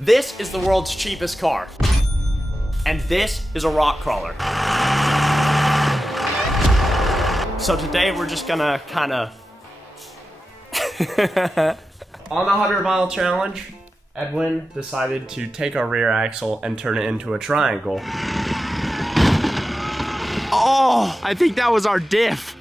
This is the world's cheapest car. And this is a rock crawler. So today we're just gonna kinda... On the 100-mile challenge, Edwin decided to take our rear axle and turn it into a triangle. Oh, I think that was our diff.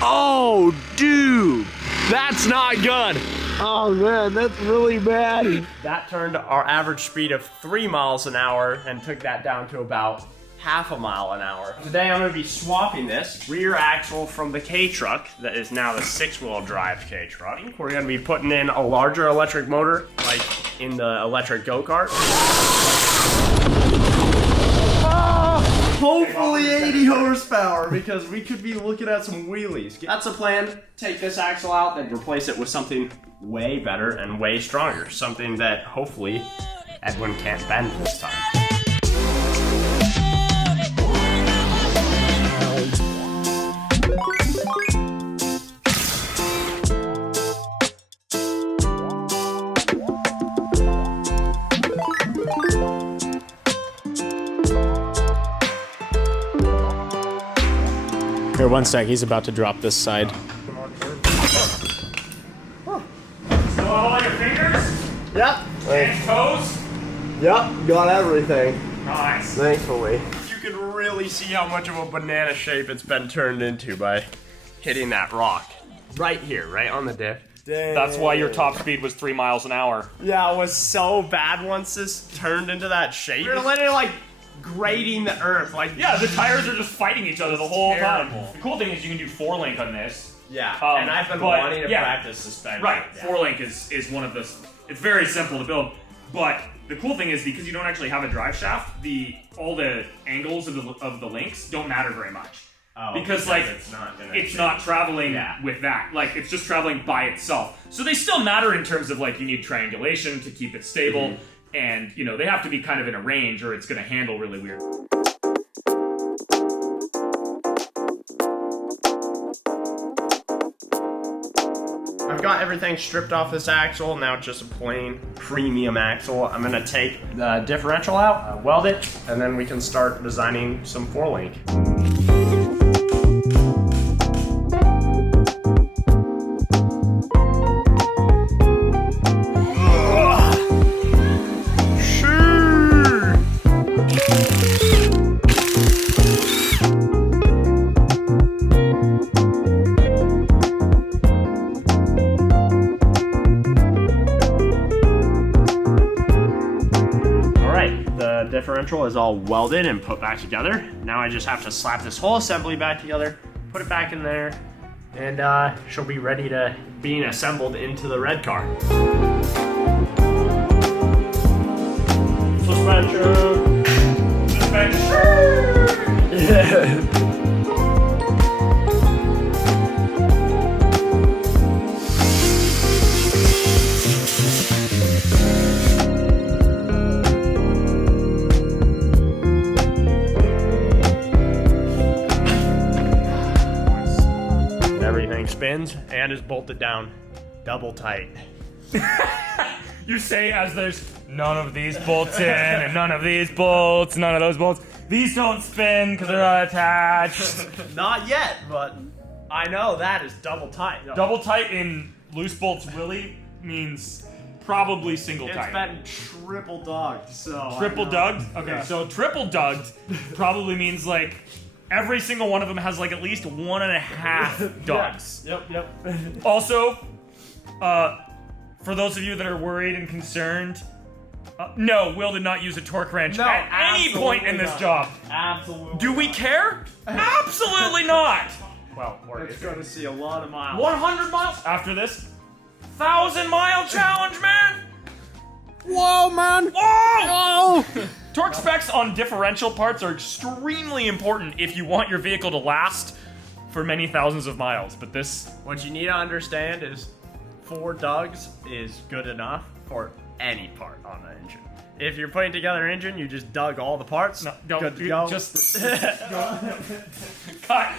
Oh, dude, that's not good. Oh man, that's really bad. That turned our average speed of 3 miles an hour and took that down to about half a mile an hour. Today I'm gonna be swapping this rear axle from the K-Truck that is now the 6-wheel drive K-Truck. We're gonna be putting in a larger electric motor, like in the electric go-kart. Hopefully 80 horsepower, because we could be looking at some wheelies. That's the plan. Take this axle out, then replace it with something way better and way stronger. Something that hopefully Edwin can't bend this time. Here, one sec, he's about to drop this side. Still all your fingers? Yep. And toes? Yep, got everything. Nice. Thankfully. You can really see how much of a banana shape it's been turned into by hitting that rock. Right here, right on the diff. Dang. That's why your top speed was 3 miles an hour. Yeah, it was so bad once this turned into that shape. You're literally like grading the earth. Like, yeah, the tires are just fighting each other the whole time. Terrible. The cool thing is you can do 4-link on this. Yeah, and I've been wanting to practice suspension. Right, Yeah. 4-link is one of the... It's very simple to build, but the cool thing is because you don't actually have a drive shaft, all the angles of the links don't matter very much. Oh, because like it's not traveling with that, like it's just traveling by itself. So they still matter in terms of like you need triangulation to keep it stable, and you know they have to be kind of in a range or it's going to handle really weird. I've got everything stripped off this axle. Now it's just a plain premium axle. I'm gonna take the differential out, weld it, and then we can start designing some 4-link. Differential is all welded and put back together. Now I just have to slap this whole assembly back together, put it back in there, and she'll be ready to being assembled into the red car. Suspension. Yeah. Spins and is bolted down double tight. You say as there's none of these bolts in and none of these bolts, none of those bolts. These don't spin because they're not attached. Not yet, but I know that is double tight. Double tight in loose bolts really means probably single tight. It's been triple dugged, so. Triple dugged? Okay, yeah. So triple dugged probably means like every single one of them has like at least 1.5 dugs. Yep. Also, for those of you that are worried and concerned, no, Will did not use a torque wrench at any point in this job. Absolutely. Do we care? Absolutely not. Well, it's going to see a lot of miles. 100 miles after this 1,000-mile challenge, man. Whoa, man. Whoa! Torque specs on differential parts are extremely important if you want your vehicle to last for many thousands of miles, but this... What you need to understand is 4 dugs is good enough for any part on the engine. If you're putting together an engine, you just dug all the parts. No, don't. Good to go. Just... Cut.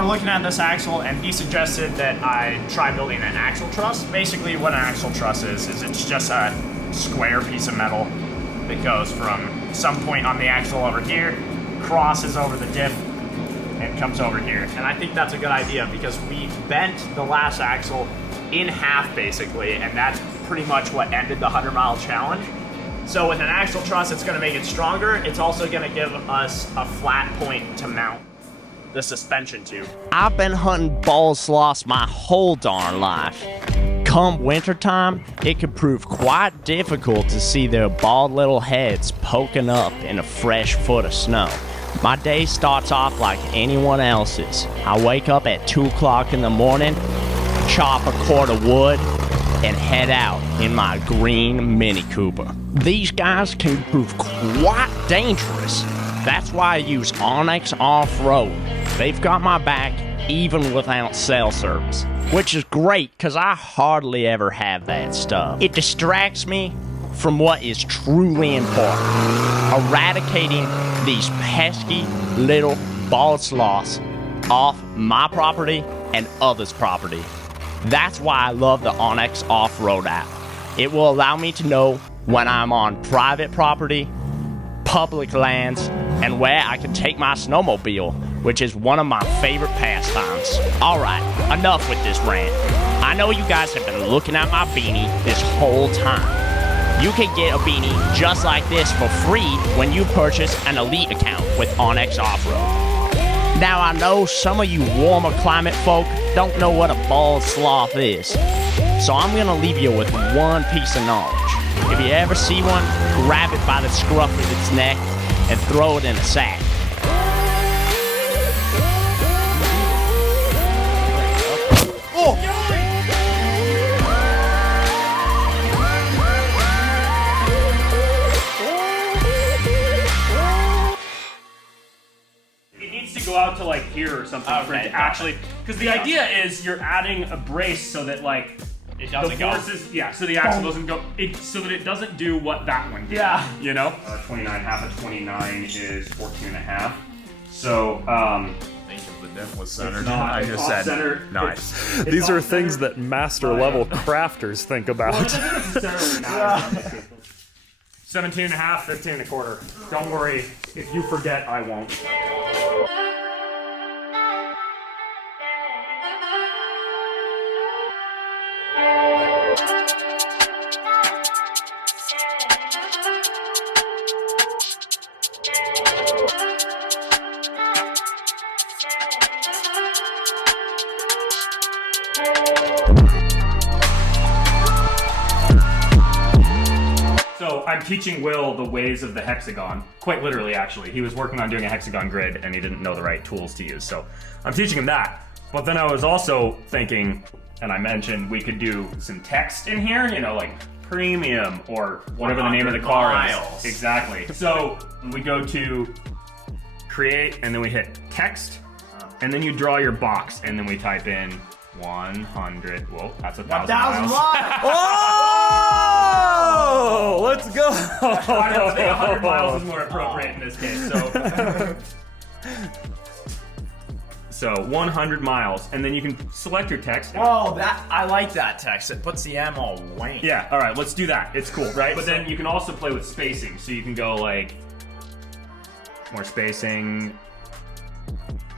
were looking at this axle, and he suggested that I try building an axle truss. Basically, what an axle truss is it's just a square piece of metal that goes from some point on the axle over here, crosses over the diff, and comes over here. And I think that's a good idea because we bent the last axle in half, basically, and that's pretty much what ended the 100-mile challenge. So with an axle truss, it's going to make it stronger. It's also going to give us a flat point to mount the suspension to. I've been hunting bald sloths my whole darn life. Come wintertime, it can prove quite difficult to see their bald little heads poking up in a fresh foot of snow. My day starts off like anyone else's. I wake up at 2 o'clock in the morning, chop a cord of wood, and head out in my green Mini Cooper. These guys can prove quite dangerous. That's why I use Onyx Off-Road. They've got my back even without cell service, which is great because I hardly ever have that stuff. It distracts me from what is truly important, eradicating these pesky little bald sloths off my property and others' property. That's why I love the Onyx Off-Road app. It will allow me to know when I'm on private property, public lands, and where I can take my snowmobile, which is one of my favorite pastimes. Alright, enough with this rant. I know you guys have been looking at my beanie this whole time. You can get a beanie just like this for free when you purchase an Elite account with Onyx Off-Road. Now I know some of you warmer climate folk don't know what a bald sloth is, so I'm gonna leave you with one piece of knowledge. If you ever see one, grab it by the scruff of its neck and throw it in a sack. Go out to like here or something for it to actually, because the idea is you're adding a brace so that like it doesn't the forces, so the axle doesn't go, so that it doesn't do what that one did. Yeah. You know? 29, half of 29 is 14 and a half. So, Think if the diff was centered. not I just said off-center. nice. These are things that master level crafters think about. Well, it doesn't necessarily matter. 17 and a half, 15 and a quarter. Don't worry, if you forget, I won't. So I'm teaching Will the ways of the hexagon, quite literally actually. He was working on doing a hexagon grid and he didn't know the right tools to use. So I'm teaching him that. But then I was also thinking, and I mentioned we could do some text in here, you know, like premium or whatever the name of the car miles. is. Exactly. So we go to create and then we hit text and then you draw your box and then we type in 100. Whoa, that's 1,000 miles. Oh, let's go! I don't think 100 miles is more appropriate in this case. So 100 miles, and then you can select your text. Whoa, I like that text. It puts the M all wank. Yeah, all right, let's do that. It's cool, right? But then you can also play with spacing, so you can go like more spacing.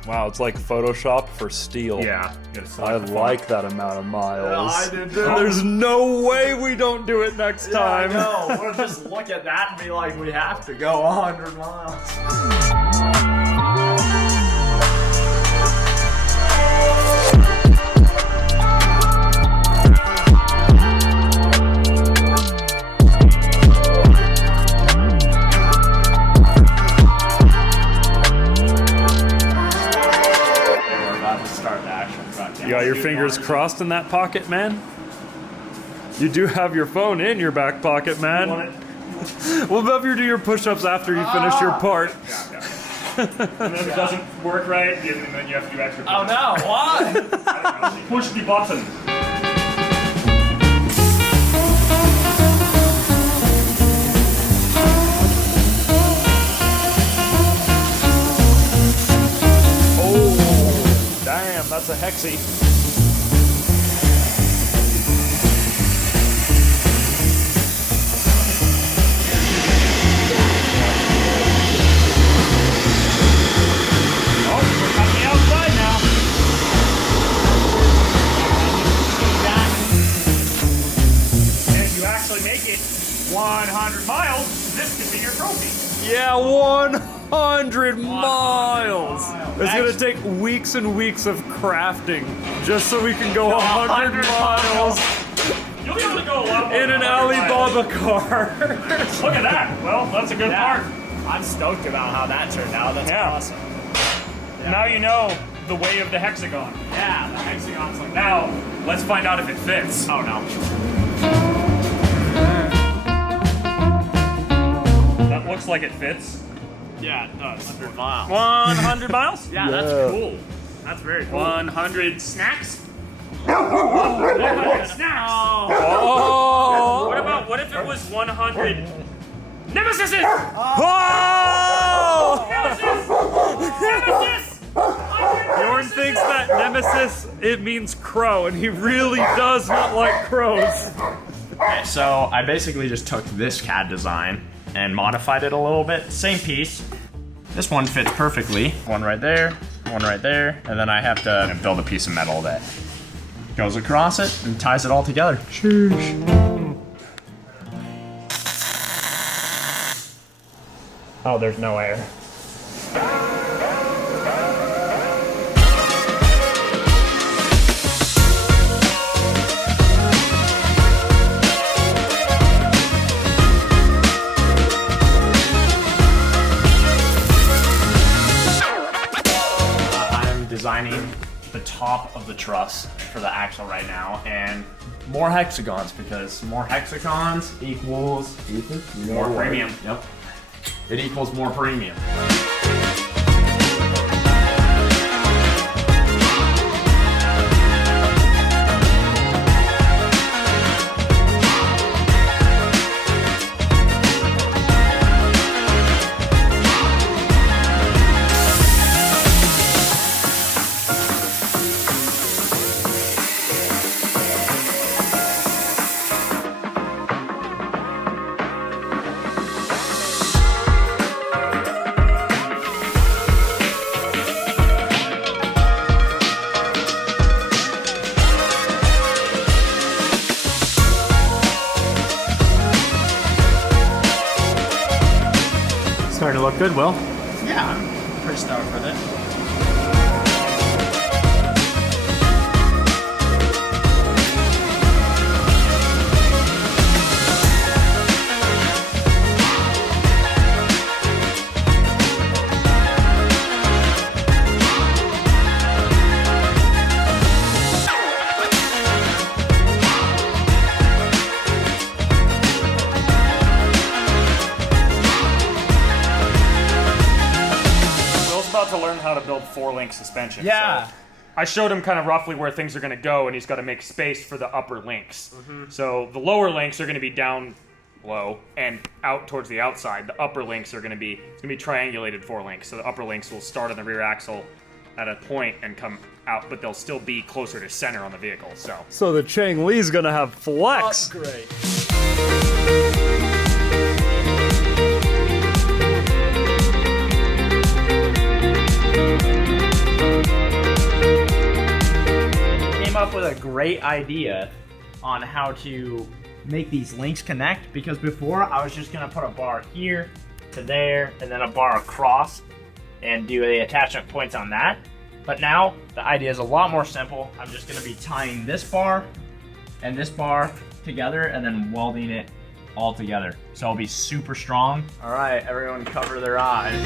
Wow, it's like Photoshop for steel. Yeah, I like that amount of miles. I did too. There's no way we don't do it next time. No, we'll just look at that and be like, we have to go 100 miles. You got your fingers crossed in that pocket, man? You do have your phone in your back pocket, man. What about if you do your push-ups after you finish your part? And then if it doesn't work right, then you have to do extra. Oh no, why? I don't know. Push the button. That's a hexy. Oh, we're coming outside now. And if you actually make it 100 miles, this could be your trophy. Yeah, 100 miles. It's gonna take weeks and weeks of crafting just so we can go 100 miles You'll be able to go a lot more in than an 100 miles. Alibaba car. Look at that. Well, that's a good part. I'm stoked about how that turned out. That's Yeah. awesome. Now you know the way of the hexagon. Yeah, the hexagon's like Now, let's find out if it fits. Oh no. That looks like it fits. Yeah, it does. 100 miles. 100 miles? Yeah, that's cool. That's very cool. 100 snacks? 100 snacks! Oh! What if it was 100 Nemesis? Oh! Nemesis! Bjorn thinks that Nemesis, it means crow, and he really does not like crows. Okay, so I basically just took this CAD design and modified it a little bit. Same piece. This one fits perfectly. One right there, and then I have to build a piece of metal that goes across it and ties it all together. Oh, there's no air. I'm designing the top of the truss for the axle right now, and more hexagons, because more hexagons equals more premium. Yep. It equals more premium. Starting to look good, Will. Yeah, I'm pretty stoked with it. Will's about to learn how to build 4-link suspension. Yeah. So I showed him kind of roughly where things are going to go, and he's got to make space for the upper links. So the lower links are going to be down low and out towards the outside. The upper links are going to be triangulated 4 links. So the upper links will start on the rear axle at a point and come out, but they'll still be closer to center on the vehicle. So the Chang Li's gonna have flex. Great. Came up with a great idea on how to make these links connect, because before I was just gonna put a bar here to there and then a bar across and do the attachment points on that. But now the idea is a lot more simple. I'm just gonna be tying this bar and this bar together and then welding it all together. So it'll be super strong. All right, everyone cover their eyes.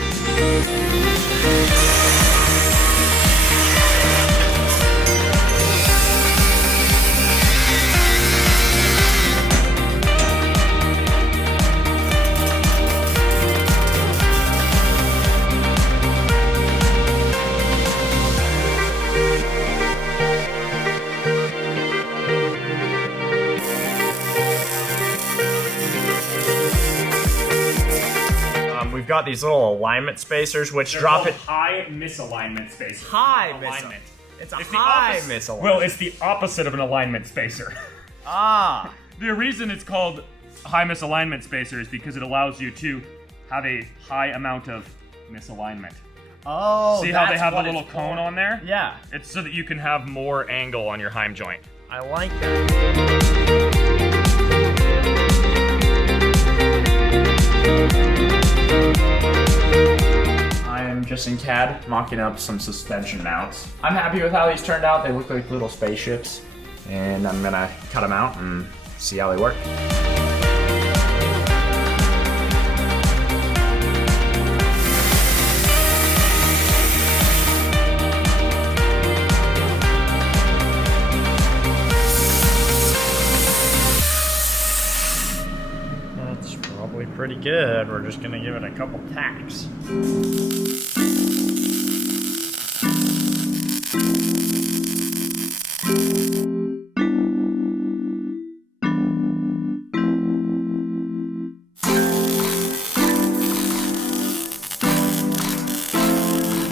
We've got these little alignment spacers which drop it. High misalignment spaces. High Alignment. It's a It's high opposite. misalignment. Well, it's the opposite of an alignment spacer. Ah. The reason it's called high misalignment spacer is because it allows you to have a high amount of misalignment. Oh, See how they that's have a what little it's cone for. on there? Yeah, It's so that you can have more angle on your heim joint. I like that. I am just in CAD mocking up some suspension mounts. I'm happy with how these turned out. They look like little spaceships, and I'm gonna cut them out and see how they work. That's probably pretty good. We're just gonna give it a couple tacks.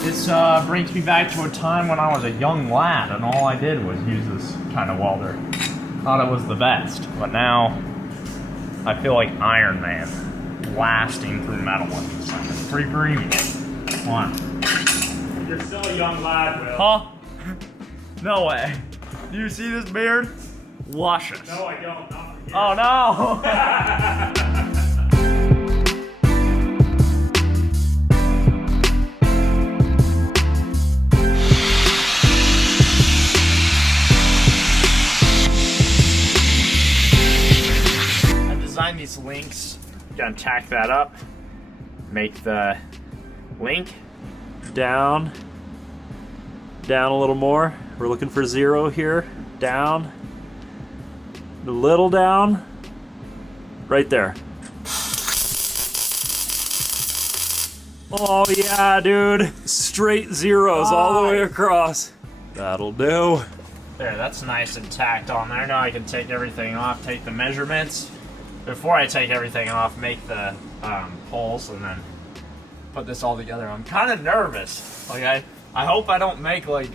This brings me back to a time when I was a young lad and all I did was use this kind of welder. Thought it was the best, but now I feel like Iron Man, blasting through metal with this thing. It's pretty creamy. Come on. You're still a young lad, Will. Huh? No way. Do you see this beard? Luscious. No, I don't. Not for you. Oh no! I designed these links. Gonna tack that up. Make the link. Down. Down a little more. We're looking for 0 here. Down. A little down. Right there. Oh yeah, dude. Straight zeros all the way across. That'll do. There, that's nice and tacked on there. Now I can take everything off, take the measurements. Before I take everything off, make the holes, and then put this all together. I'm kind of nervous. Like I hope I don't make like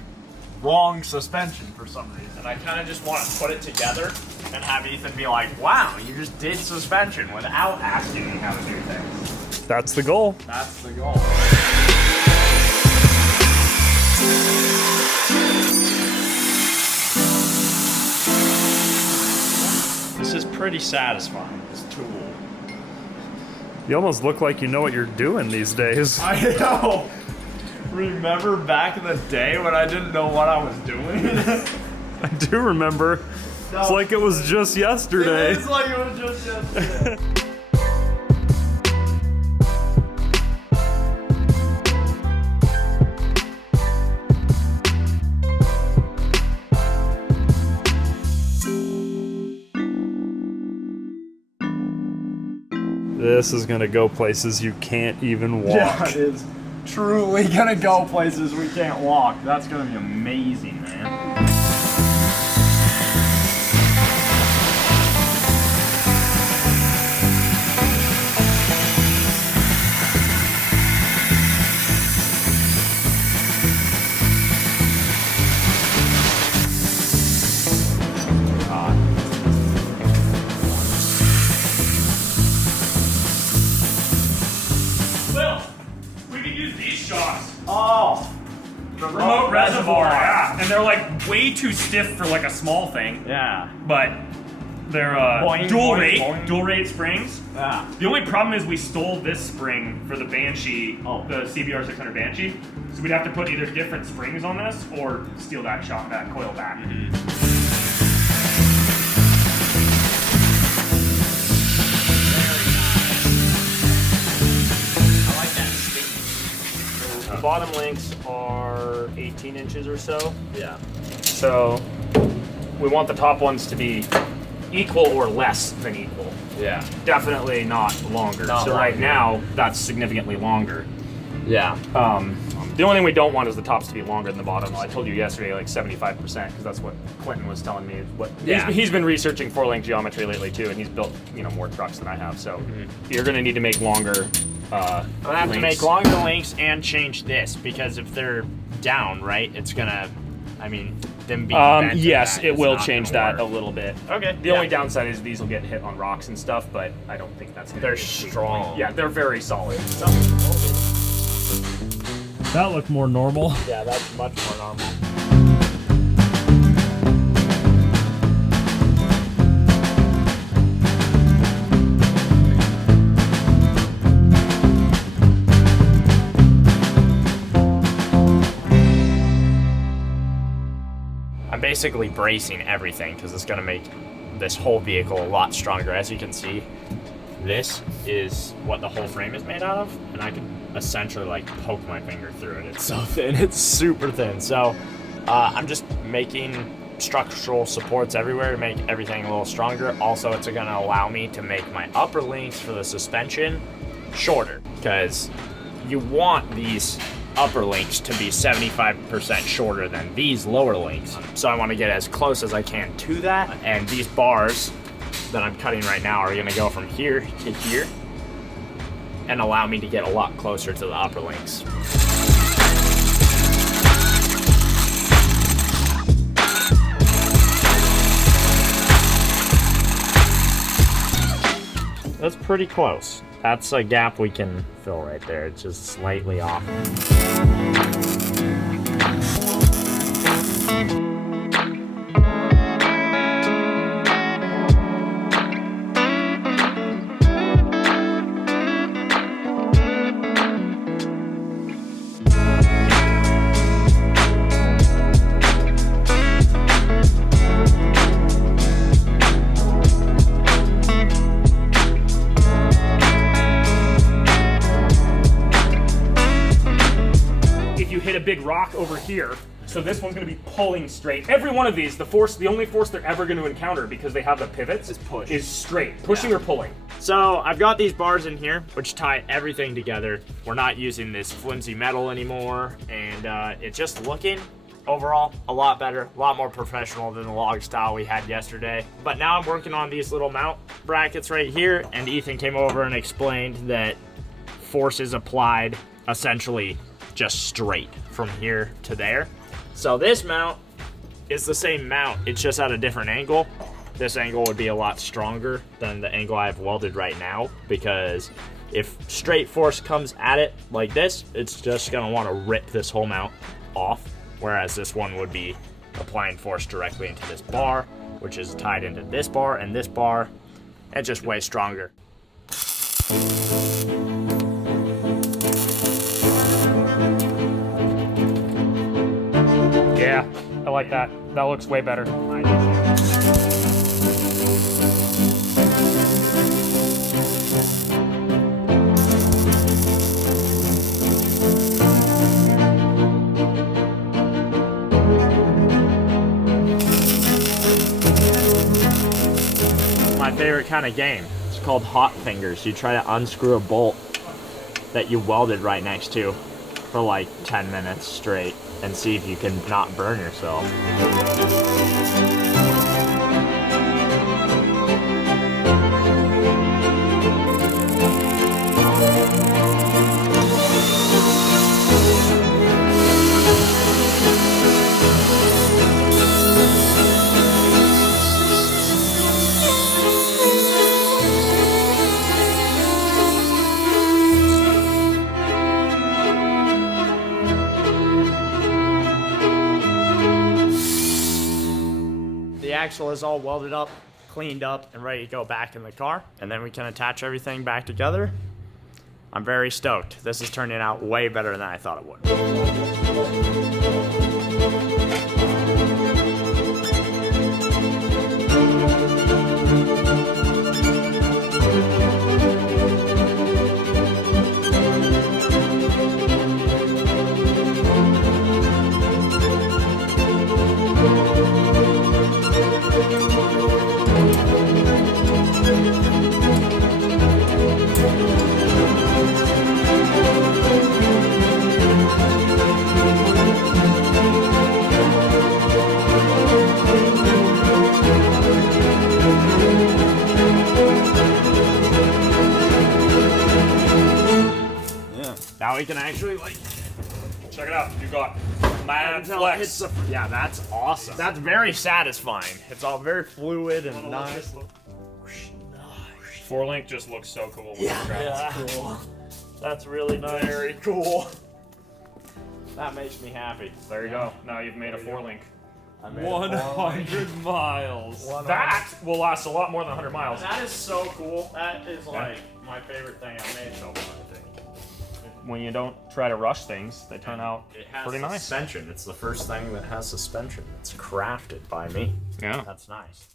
wrong suspension for some reason. I kind of just want to put it together and have Ethan be like, "Wow, you just did suspension without asking me how to do things." That's the goal. That's the goal. This is pretty satisfying, this tool. You almost look like you know what you're doing these days. I know. Remember back in the day when I didn't know what I was doing? I do remember. It's like it was just yesterday. It's like it was just yesterday. This is gonna go places you can't even walk. Yeah, it is truly gonna go places we can't walk. That's gonna be amazing, man. Will, we can use these shocks. Oh. The Remote reservoir, yeah. And they're like way too stiff for like a small thing, Yeah. but they're Boing, boing, boing. dual rate springs. Yeah. The only problem is we stole this spring for the Banshee, the CBR 600 Banshee. So we'd have to put either different springs on this or steal that coil back. I like that sticky. The bottom links are 18 inches or so. Yeah. So we want the top ones to be equal or less than equal. Yeah. Definitely not longer. Not so right longer. now, that's significantly longer. Yeah. The only thing we don't want is the tops to be longer than the bottom. I told you yesterday, like 75%, because that's what Clinton was telling me. Yeah. He's been researching 4-link geometry lately too, and he's built more trucks than I have. So you're going to need to make longer. I'm gonna have to make longer links and change this, because if they're down, right, it's gonna I mean, them being bent and Yes, that it is will not change gonna that a work. little bit. Okay. The only downside is these will get hit on rocks and stuff, but I don't think that's gonna They're be a big strong. point. Yeah, they're very solid. That looked more normal. Yeah, that's much more normal. I'm basically bracing everything because it's going to make this whole vehicle a lot stronger. As you can see, this is what the whole frame is made out of, and I can essentially like poke my finger through it. It's so thin, it's super thin. So I'm just making structural supports everywhere to make everything a little stronger. Also, it's going to allow me to make my upper links for the suspension shorter, because you want these upper links to be 75% shorter than these lower links. So I want to get as close as I can to that. And these bars that I'm cutting right now are going to go from here to here and allow me to get a lot closer to the upper links. That's pretty close. That's a gap we can fill right there. It's just slightly off. A big rock over here, so this one's going to be pulling straight. Every one of these, the only force they're ever going to encounter, because they have the pivots, is straight, pushing or pulling. So I've got these bars in here, which tie everything together. We're not using this flimsy metal anymore, and it's just looking overall a lot better, a lot more professional than the log style we had yesterday. But now I'm working on these little mount brackets right here, and Ethan came over and explained that force is applied essentially just straight from here to there. So this mount is the same mount, it's just at a different angle. This angle would be a lot stronger than the angle I have welded right now, because if straight force comes at it like this, it's just gonna want to rip this whole mount off, whereas this one would be applying force directly into this bar, which is tied into this bar and this bar, and just way stronger. Yeah, I like that. That looks way better. My favorite kind of game. It's called Hot Fingers. You try to unscrew a bolt that you welded right next to for like 10 minutes straight and see if you can not burn yourself. The axle is all welded up, cleaned up, and ready to go back in the car. And then we can attach everything back together. I'm very stoked. This is turning out way better than I thought it would. Now we can actually, like, Check it out. You got mad Until it hits flex. the- yeah, that's awesome. That's very satisfying. It's all very fluid and nice. 4-link just looks so cool. When Yeah, cool. That's really nice. Very cool. That makes me happy. There you go. Now you've made a 4-link. I made a 4-link. 100 miles. That will last a lot more than 100 miles. That is so cool. That is like my favorite thing I've made so far, I think. When you don't try to rush things, they turn out It has pretty nice. suspension. It's the first thing that has suspension. It's crafted by me. Yeah. That's nice.